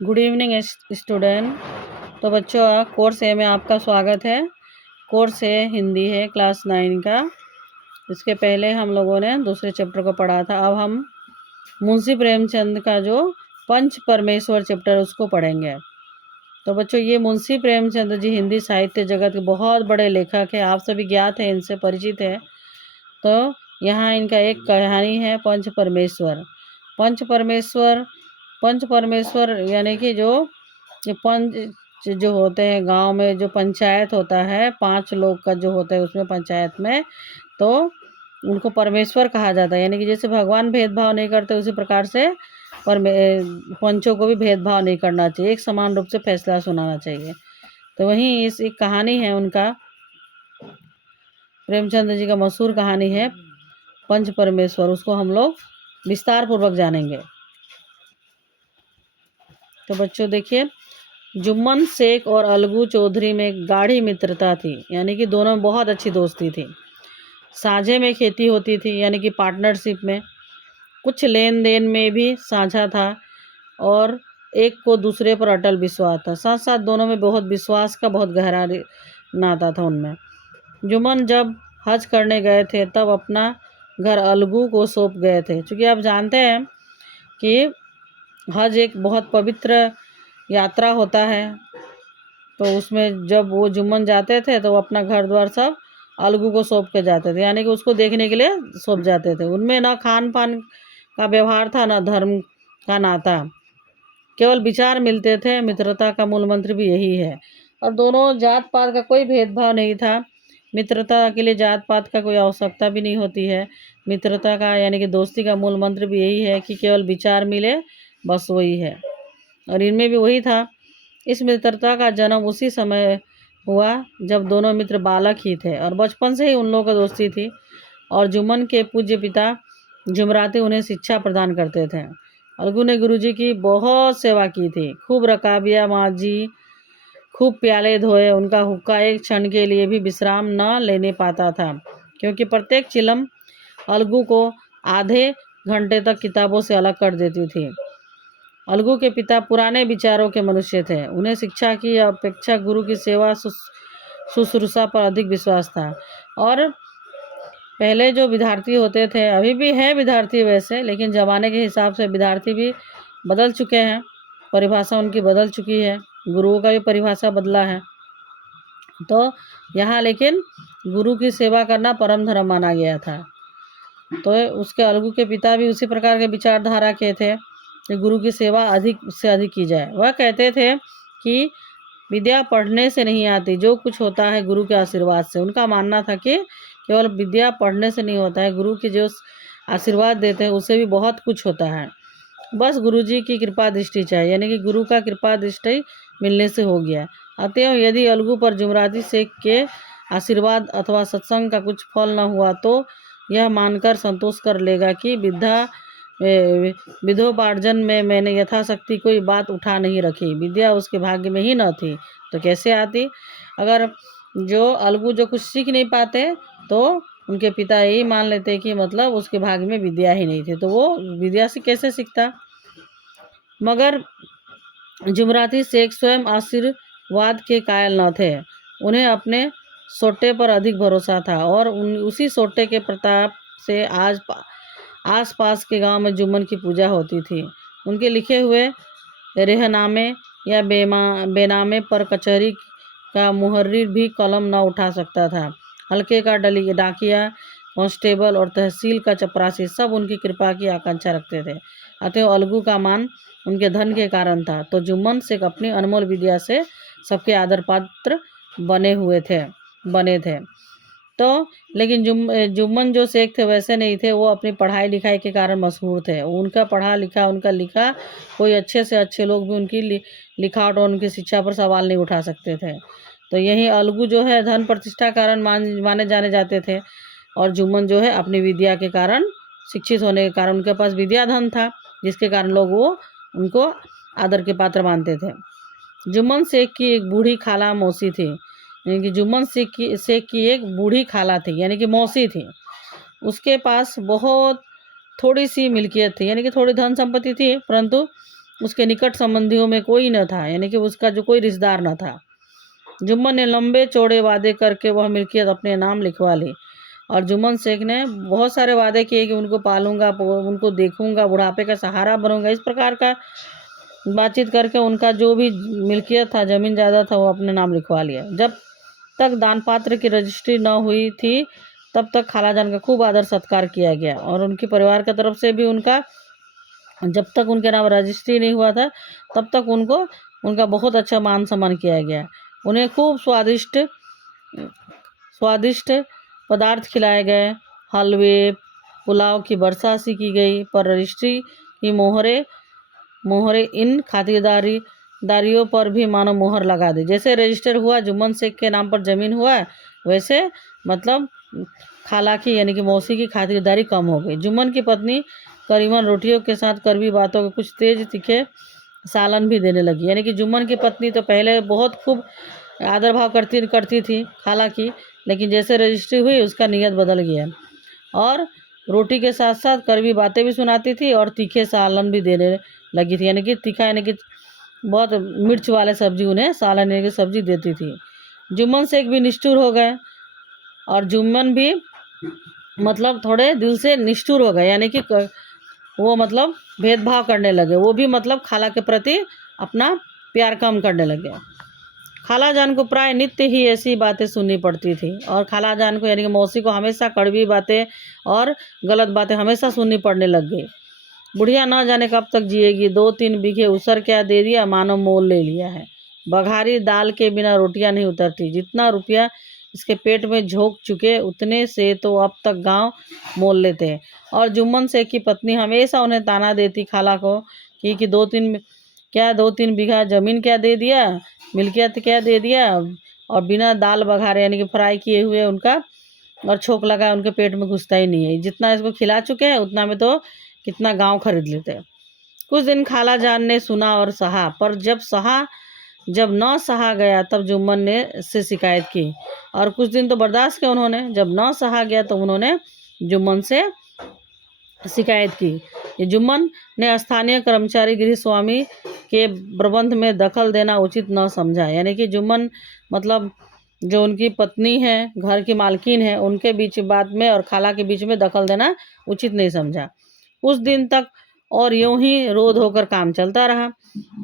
Good evening student. तो बच्चों course ए में आपका स्वागत है। कोर्स ए हिंदी है क्लास 9 का। इसके पहले हम लोगों ने दूसरे चैप्टर को पढ़ा था। अब हम मुंशी प्रेमचंद का जो पंच परमेश्वर चैप्टर उसको पढ़ेंगे। तो बच्चों ये मुंशी प्रेमचंद जी हिंदी साहित्य जगत के बहुत बड़े लेखक हैं। आप सभी ज्ञात हैं, इनसे परिचित है। तो यहाँ इनका एक कहानी है पंच परमेश्वर। पंच परमेश्वर यानी कि जो पंच जो होते हैं गांव में, जो पंचायत होता है 5 लोग का जो होता है उसमें पंचायत में, तो उनको परमेश्वर कहा जाता है। यानी कि जैसे भगवान भेदभाव नहीं करते उसी प्रकार से पंचों को भी भेदभाव नहीं करना चाहिए, एक समान रूप से फैसला सुनाना चाहिए। तो वहीं इस एक कहानी है उनका, प्रेमचंद जी का मशहूर कहानी है पंच परमेश्वर। उसको हम लोग विस्तार पूर्वक जानेंगे। तो बच्चों देखिए, जुम्मन शेख और अलगू चौधरी में गाढ़ी मित्रता थी, यानी कि दोनों में बहुत अच्छी दोस्ती थी। साझे में खेती होती थी, यानी कि पार्टनरशिप में। कुछ लेन देन में भी साझा था और एक को दूसरे पर अटल विश्वास था। साथ साथ दोनों में बहुत विश्वास का बहुत गहरा नाता था उनमें। जुम्मन जब हज करने गए थे तब अपना घर अलगू को सौंप गए थे। क्योंकि आप जानते हैं कि हज एक बहुत पवित्र यात्रा होता है, तो उसमें जब वो जुम्मन जाते थे तो वो अपना घर द्वार सब अलगू को सौंप के जाते थे, यानी कि उसको देखने के लिए सौंप जाते थे। उनमें ना खान पान का व्यवहार था, ना धर्म का नाता, केवल विचार मिलते थे। मित्रता का मूल मंत्र भी यही है। और दोनों जात पात का कोई भेदभाव नहीं था। मित्रता के लिए जात पात का कोई आवश्यकता भी नहीं होती है। मित्रता का यानी कि दोस्ती का मूल मंत्र भी यही है कि केवल विचार मिले, बस वही है। और इनमें भी वही था। इस मित्रता का जन्म उसी समय हुआ जब दोनों मित्र बालक ही थे और बचपन से ही उन लोगों की दोस्ती थी। और जुम्मन के पूज्य पिता जुमराती उन्हें शिक्षा प्रदान करते थे। अलगू ने गुरुजी की बहुत सेवा की थी, खूब रकाबिया माजी, खूब प्याले धोए। उनका हुक्का एक क्षण के लिए भी विश्राम न लेने पाता था, क्योंकि प्रत्येक चिलम अलगू को आधे घंटे तक किताबों से अलग कर देती थी। अलगू के पिता पुराने विचारों के मनुष्य थे। उन्हें शिक्षा की अपेक्षा गुरु की सेवा शुश्रूषा पर अधिक विश्वास था। और पहले जो विद्यार्थी होते थे, अभी भी हैं विद्यार्थी वैसे, लेकिन ज़माने के हिसाब से विद्यार्थी भी बदल चुके हैं, परिभाषा उनकी बदल चुकी है, गुरुओं का भी परिभाषा बदला है। तो यहाँ लेकिन गुरु की सेवा करना परम धर्म माना गया था। तो उसके अलगू के पिता भी उसी प्रकार के विचारधारा के थे कि गुरु की सेवा अधिक से अधिक की जाए। वह कहते थे कि विद्या पढ़ने से नहीं आती, जो कुछ होता है गुरु के आशीर्वाद से। उनका मानना था कि केवल विद्या पढ़ने से नहीं होता है, गुरु के जो आशीर्वाद देते हैं उससे भी बहुत कुछ होता है। बस गुरु जी की कृपा दृष्टि चाहिए, यानी कि गुरु का कृपा दृष्टि मिलने से हो गया। अतएव यदि अलगू पर जुमराती शेख के आशीर्वाद अथवा सत्संग का कुछ फल न हुआ तो यह मानकर संतोष कर लेगा कि विधोपार्जन में मैंने यथाशक्ति कोई बात उठा नहीं रखी। विद्या उसके भाग्य में ही न थी तो कैसे आती। अगर जो अलगू जो कुछ सीख नहीं पाते तो उनके पिता यही मान लेते कि मतलब उसके भाग्य में विद्या ही नहीं थी, तो वो विद्या से कैसे सीखता। मगर जुमराती शेख स्वयं आशीर्वाद के कायल न थे। उन्हें अपने सोटे पर अधिक भरोसा था और उसी सोटे के प्रताप से आस पास के गांव में जुम्मन की पूजा होती थी। उनके लिखे हुए रेहनामे या बेनामे पर कचहरी का मुहर्रिर भी कलम न उठा सकता था। हल्के का डाकिया, कांस्टेबल और तहसील का चपरासी सब उनकी कृपा की आकांक्षा रखते थे। अतएव अलगू का मान उनके धन के कारण था, तो जुम्मन शेख अपनी अनमोल विद्या से सबके आदर पात्र बने थे। तो लेकिन जुम्मन जो शेख थे वैसे नहीं थे। वो अपनी पढ़ाई लिखाई के कारण मशहूर थे। उनका पढ़ा लिखा, उनका लिखा, कोई अच्छे से अच्छे लोग भी उनकी लिखावट और उनकी शिक्षा पर सवाल नहीं उठा सकते थे। तो यही अलगू जो है धन प्रतिष्ठा कारण माने जाने जाते थे, और जुम्मन जो है अपनी विद्या के कारण, शिक्षित होने के कारण, उनके पास विद्या धन था, जिसके कारण लोग वो उनको आदर के पात्र मानते थे। जुम्मन शेख की एक बूढ़ी खाला मौसी थी, यानी कि जुम्मन शेख की एक बूढ़ी खाला थी, यानी कि मौसी थी। उसके पास बहुत थोड़ी सी मिल्कियत थी, यानी कि थोड़ी धन संपत्ति थी, परंतु उसके निकट संबंधियों में कोई न था, यानी कि उसका जो कोई रिश्तेदार न था। जुम्मन ने लंबे चौड़े वादे करके वह मिल्कियत अपने नाम लिखवा ली और जुम्मन शेख ने बहुत सारे वादे किए कि उनको पालूंगा, उनको देखूंगा, बुढ़ापे का सहारा बनूंगा। इस प्रकार का बातचीत करके उनका जो भी मिल्कियत था, ज़मीन जायदाद था, वो अपने नाम लिखवा लिया। जब तक दान पात्र की रजिस्ट्री न हुई थी तब तक खालाजान का खूब आदर सत्कार किया गया और उनके परिवार की तरफ से भी उनका, जब तक उनके नाम रजिस्ट्री नहीं हुआ था तब तक उनका बहुत अच्छा मान सम्मान किया गया। उन्हें खूब स्वादिष्ट पदार्थ खिलाए गए, हलवे पुलाव की वर्षा सी की गई। पर रजिस्ट्री की मोहरे इन खातिरदारियों पर भी मानो मोहर लगा दी। जैसे रजिस्टर हुआ, जुम्मन शेख के नाम पर ज़मीन हुआ, वैसे मतलब खाला की यानी कि मौसी की खातिरदारी कम हो गई। जुम्मन की पत्नी करीबन रोटियों के साथ कड़वी बातों के कुछ तेज तीखे सालन भी देने लगी। यानी कि जुम्मन की पत्नी तो पहले बहुत खूब आदर भाव करती थी खाला की, लेकिन जैसे रजिस्ट्री हुई उसका नीयत बदल गया और रोटी के साथ साथ कड़वी बातें भी सुनाती थी और तीखे सालन भी देने लगी थी। यानी कि तीखा यानी कि बहुत मिर्च वाले सब्जी, उन्हें सालन यानी कि सब्जी देती थी। जुम्मन शेख भी निष्ठुर हो गए और जुम्मन भी मतलब थोड़े दिल से निष्ठुर हो गए, यानी कि वो मतलब भेदभाव करने लगे। वो भी मतलब खाला के प्रति अपना प्यार कम करने लगे। खाला जान को प्राय नित्य ही ऐसी बातें सुननी पड़ती थी और खाला जान को यानी कि मौसी को हमेशा कड़वी बातें और गलत बातें हमेशा सुननी पड़ने लग गई। बुढ़िया न जाने कब तक जिएगी, 2-3 बीघे उसर क्या दे दिया, मानो मोल ले लिया है। बघारी दाल के बिना रोटियां नहीं उतरती। जितना रुपया इसके पेट में झोंक चुके उतने से तो अब तक गांव मोल लेते हैं। और जुम्मन शेख की पत्नी हमेशा उन्हें ताना देती खाला को कि 2-3 बीघा ज़मीन क्या दे दिया, मिल्कियत क्या दे दिया, और बिना दाल बघारे यानी कि फ्राई किए हुए उनका और छोंक लगा उनके पेट में घुसता ही नहीं है। जितना इसको खिला चुके हैं उतना में तो कितना गांव खरीद लेते हैं। कुछ दिन खाला जान ने सुना और सहा, पर जब न सहा गया तब जुम्मन ने से शिकायत की और कुछ दिन तो बर्दाश्त किया उन्होंने। जब न सहा गया तो उन्होंने जुम्मन से शिकायत की। ये जुम्मन ने स्थानीय कर्मचारी गृह स्वामी के प्रबंध में दखल देना उचित न समझा। यानी कि जुम्मन मतलब जो उनकी पत्नी है, घर की मालकिन है, उनके बीच बात में और खाला के बीच में दखल देना उचित नहीं समझा। उस दिन तक और यूं ही रोध होकर काम चलता रहा।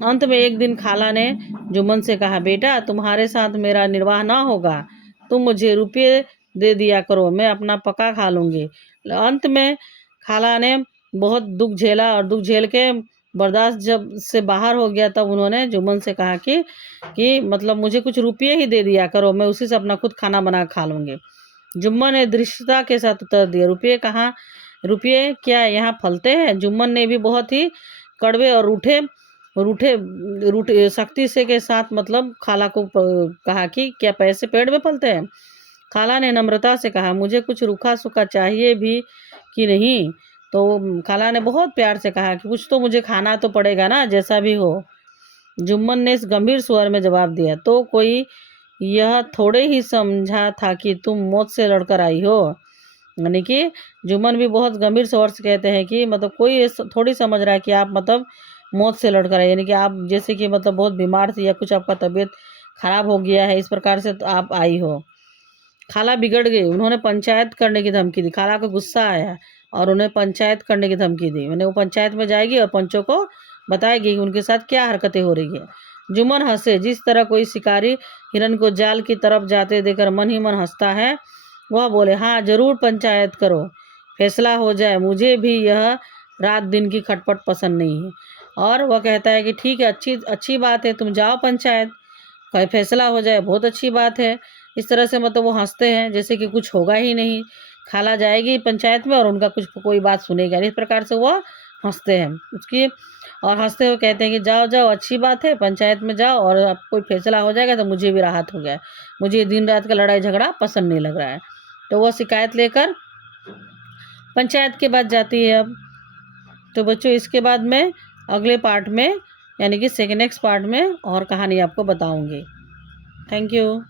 अंत में एक दिन खाला ने जुम्मन से कहा, बेटा तुम्हारे साथ मेरा निर्वाह ना होगा, तुम मुझे रुपये दे दिया करो, मैं अपना पका खा लूँगी। अंत में खाला ने बहुत दुख झेला और दुख झेल के बर्दाश्त जब से बाहर हो गया तब उन्होंने जुम्मन से कहा कि मतलब मुझे कुछ रुपये ही दे दिया करो, मैं उसी से अपना खुद खाना बना खा लूँगी। जुम्मन ने दृढ़ता के साथ उत्तर दिया, रुपये कहाँ, रुपये क्या यहाँ फलते हैं? जुम्मन ने भी बहुत ही कड़वे और रूठे सख्ती से के साथ मतलब खाला को कहा कि क्या पैसे पेड़ में फलते हैं? खाला ने नम्रता से कहा, मुझे कुछ रूखा सूखा चाहिए भी कि नहीं? तो खाला ने बहुत प्यार से कहा कि कुछ तो मुझे खाना तो पड़ेगा ना, जैसा भी हो। जुम्मन ने इस गंभीर स्वर में जवाब दिया, तो कोई यह थोड़े ही समझा था कि तुम मौत से लड़कर आई हो। यानी कि जुम्मन भी बहुत गंभीर स्वर से कहते हैं कि मतलब कोई ये थोड़ी समझ रहा है कि आप मतलब मौत से लड़कर आए, यानी कि आप जैसे कि मतलब बहुत बीमार थी या कुछ आपका तबीयत खराब हो गया है, इस प्रकार से तो आप आई हो। खाला बिगड़ गई, उन्होंने पंचायत करने की धमकी दी। खाला को गुस्सा आया और उन्हें पंचायत करने की धमकी दी। मैंने वो पंचायत में जाएगी और पंचों को बताएगी कि उनके साथ क्या हरकतें हो रही है। जुम्मन हंसे, जिस तरह कोई शिकारी हिरन को जाल की तरफ जाते देखकर मन ही मन हंसता है, वह बोले, हाँ जरूर पंचायत करो, फैसला हो जाए, मुझे भी यह रात दिन की खटपट पसंद नहीं है। और वह कहता है कि ठीक है, अच्छी बात है, तुम जाओ पंचायत, फैसला हो जाए, बहुत अच्छी बात है। इस तरह से मतलब वो हंसते हैं जैसे कि कुछ होगा ही नहीं, खाला जाएगी पंचायत में और उनका कोई बात सुनेगा। इस प्रकार से वो हंसते हैं उसकी, और हंसते हुए कहते हैं कि जाओ जाओ, अच्छी बात है, पंचायत में जाओ और अब कोई फैसला हो जाएगा तो मुझे भी राहत हो गया, मुझे दिन रात का लड़ाई झगड़ा पसंद नहीं लग रहा है। तो वह शिकायत लेकर पंचायत के बाद जाती है। अब तो बच्चों इसके बाद में अगले पार्ट में यानी कि नेक्स्ट पार्ट में और कहानी आपको बताऊंगी। Thank you.